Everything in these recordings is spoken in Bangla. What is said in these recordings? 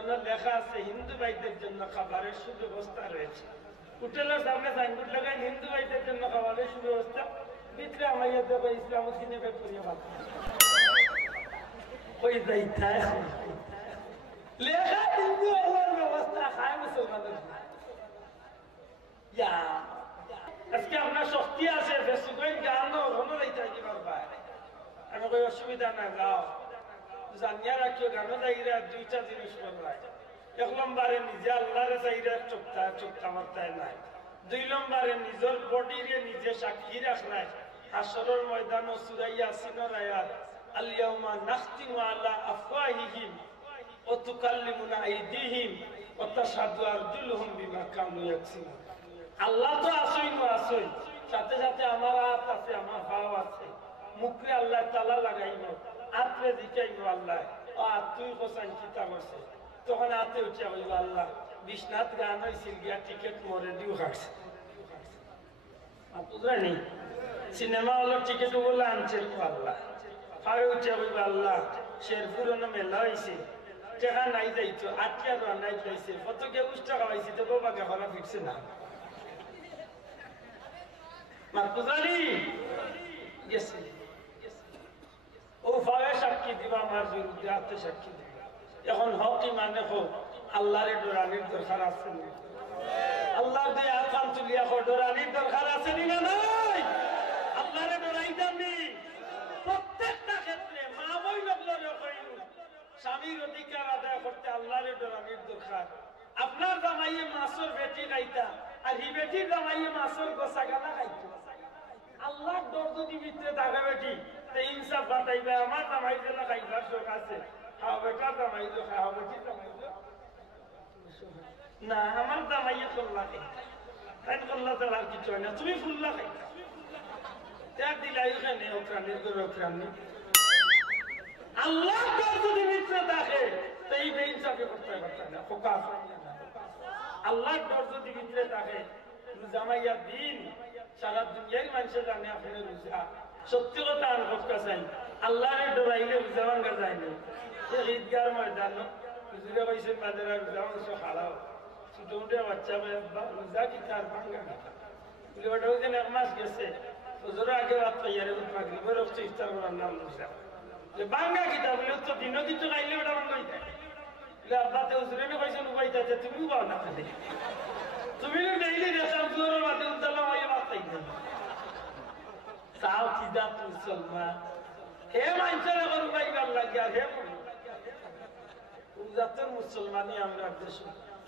ওনার লেখা আছে হিন্দু ভাইদের জন্য খাবারের সুব্যবস্থা রয়েছে। হোটেলের সামনে সাইনবোর্ড লাগাই হিন্দু ভাইদের জন্য খাবারের সুব্যবস্থা, ভিতরে আমার দেখো ইসলাম সিনে পেট করিয়ে ভালো ওই যাইতা লেখা হিন্দু হওয়ার ব্যবস্থা খায় মুসলমানের। আজকে আপনার শক্তি আছে ফেসবুকে গান ঘনো যাইতে পারবা, আমি কই অসুবিধা না যাও, জানিয়া রাখিও গানো যাইরা দুইটা জিনিস করবা। এক নম্বরে নিজে আল্লাহরে চাইরা চোখটা মারতায় নাই, দুই নম্বরে নিজের বডিরে নিজে সাক্ষী রাখলাই হাসরের ময়দান ও সূরা ইয়াসিনের আয়াত আল-ইয়াউমা নাখতিমু আলা আফওয়াহিহিম ওয়া তুকাল্লিমুনা আইদিহিম ওয়া তাশহাদু আরজুলুহুম বিমা কানু ইয়াকসিবুন। আল্লাহ তো আসই না আসই, সাথে সাথে আমার হাত আছে, আমার ভাব আছে, মুখে আল্লাহ তালা লাগাইব, হাতে দিকাইব আল্লাহ তুই হোসাইন চিন্তা করছে, তখন হাতে উঠে হইব আল্লাহ বিশ্বনাথ গান হয়েছিল গিয়া টিকিট মরে দিও খাটছে বুঝলেনি, সিনেমা হলো টিকিট বলে আনছে আল্লাহ ফারে উঠে হইব আল্লাহ শেরপুর মেলা হয়েছে টাকা নাই যাইতো আটকে রান্নাই যাইছে কতকে উষ্টা খাওয়াইছে তো বাবাকে খাওয়া ফিরছে না মাকুজালি গেছে ও ভাবে সাক্ষী দিবা আমার বিরুদ্ধে আত্মসাক্ষী দিবা। এখন হক ইমানে হোক আল্লাহরে ডরানির দরকার আছে না? আল্লাহর দিয়ে আকাম তুলিয়া হোক ডরানির দরকার আছে না? নাই আল্লাহরে ডরাইতাম নি প্রত্যেকটা ক্ষেত্রে মা বই লগলরে কইল স্বামীর অধিকার আদায় করতে আল্লাহরে ডরানির দরকার। আপনার জামাইয়ে মাছর বেটি খাইতা আর হি বেটির জামাইয়ে মাছর গোসা গালা খাইতো, আল্লাহ ডর যদি ভিতরে থাকে বেটি ইনসাফ বাতাইবে আমার জামাই যেন খাইবার শোক আছে, খাওয়া বেটা জামাই তো খাওয়া বেটি জামাই না, আমার জামাইয়ে কল্লা খাইতা তাই কল্লা তার আর কিছু হয় না, তুমি ফুল্লা খাইতা তার দিলাই ওখানে ওখানে ওখানে আল্লাহ ডর যদি ভিতরে থাকে তো এই বেইনসাফে করতে পারতাম না খোকা আল্লাহ ডর যদি ভিতরে থাকে জামাইয়া দিন সারা দুনিয়ার মানুষের জানে আপনি রোজা সত্যি কথা আর কথা চাই আল্লাহরে ডরাইলে রোজা ভাঙ্গা যায় না। ঈদগার ময়দান হুজুরে কইছেন বাজারে রোজা মাংস খাড়াও ছোট উঠে বাচ্চা রোজা কি তার ভাঙ্গা বলে ওটা ওই এক মাস গেছে হুজুরে আগে রাত পাইয়ারে মাগরিবের রক্ত ইফতার করার নাম রোজা ভাঙ্গা কিতা বলে তো দিনও কিন্তু খাইলে ওটা ভাঙ্গা হইতা বলে আব্বাতে হুজুরে কইছেন উপাইতা তুমিও পাও না খালি তুমি ডেইলি দেখাম জোরের মাঝে উদ্দালাম আইয়া বাতাই তাও কি দাঁত মুসলমান হে মানুষের এখন পাইবার লাগে আর হে জাতের মুসলমানই আমরা দেশ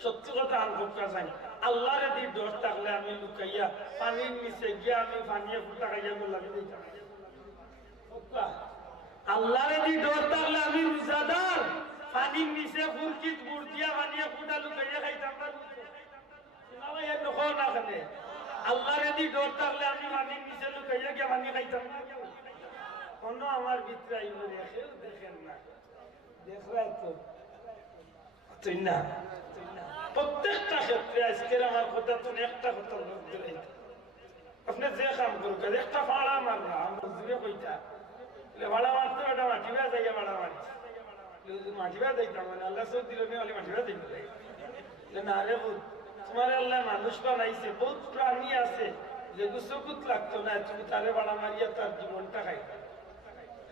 সত্যি কথা আনকা যাই আল্লাহরে দি ডর থাকলে আমি লুকাইয়া পানির নিচে গিয়া আমি পানিয়ে ফুটা খাইয়া বললাম আল্লাহরে দি ডর থাকলে আমি রোজাদার পানির নিচে বুরকিত বুর দিয়া পানিয়ে ফুটা লুকাইয়া খাইতাম আল্লাহ রেদি ডর থাকলে আমি পানির নিচে লুকাইয়া গিয়ে পানি খাইতাম অন্য আমার ভিতরে দেখেন না দেখলাই তো না প্রত্যেকটা ক্ষেত্রে আজকের আমার কথা তো একটা কথা আপনি যে কাম করুক একটা ভাড়া মারবা আমরা জুড়ে কইতা ভাড়া মারতে ওটা মাটি বেড়া যাইয়া ভাড়া মারি মাটি বেড়া যাইতাম মানে আল্লাহ সব দিল মাটি বেড়া যাইতে না রে তোমার আল্লাহ মানুষ বানাইছে বহুত প্রাণী আছে যেগুলো চকুত লাগতো না তুমি তারে বাড়া মারিয়া তার জীবনটা খাইতা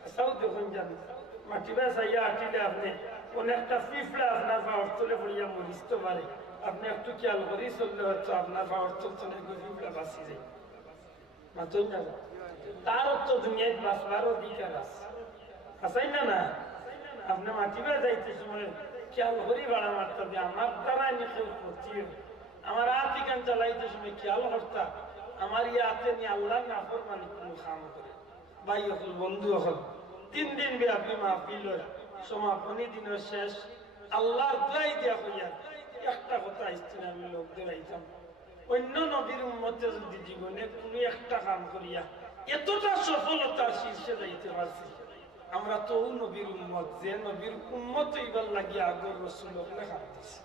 আসাও দেখুন জানি মাটি বেসাইয়া আটিলে আপনি অনেকটা পিঁপড়া আপনার পাওয়ার তোলে পড়িয়া মরিতে পারে, আপনি একটু খেয়াল করেই চললে হয়তো আপনার পাওয়ার চলতো না পিঁপড়া বাঁচি যায় মাতই না তার তো দুনিয়ায় বাঁচবার অধিকার আছে আসাই না না আপনি মাটি বে যাইতে সময় খেয়াল করি বাড়া মারতে হবে আমার দ্বারা কেউ ক্ষতি আমার হাতি কান চালাইতে সময় খেয়াল করতা আমার ইয়াতে নিয়ে আল্লাহ নাফর মানে কোনো কাম করে ভাই হল বন্ধু হল 3 দিন ব্যাপী মাহফিল সমাপনী দিনের শেষ আল্লাহর দোয়াই দিয়া হইয়া একটা কথা ইস্তিনা আমি লোকদের আইতাম অন্য নবীর উম্মতে যদি জীবনে কোনো একটা কাম করিয়া এতটা সফলতার শীর্ষে যাইতে পারছি আমরা তো নবীর উম্মত যে নবীর উম্মত হইবার লাগিয়া আগর রাসূল লেখা দিয়েছে।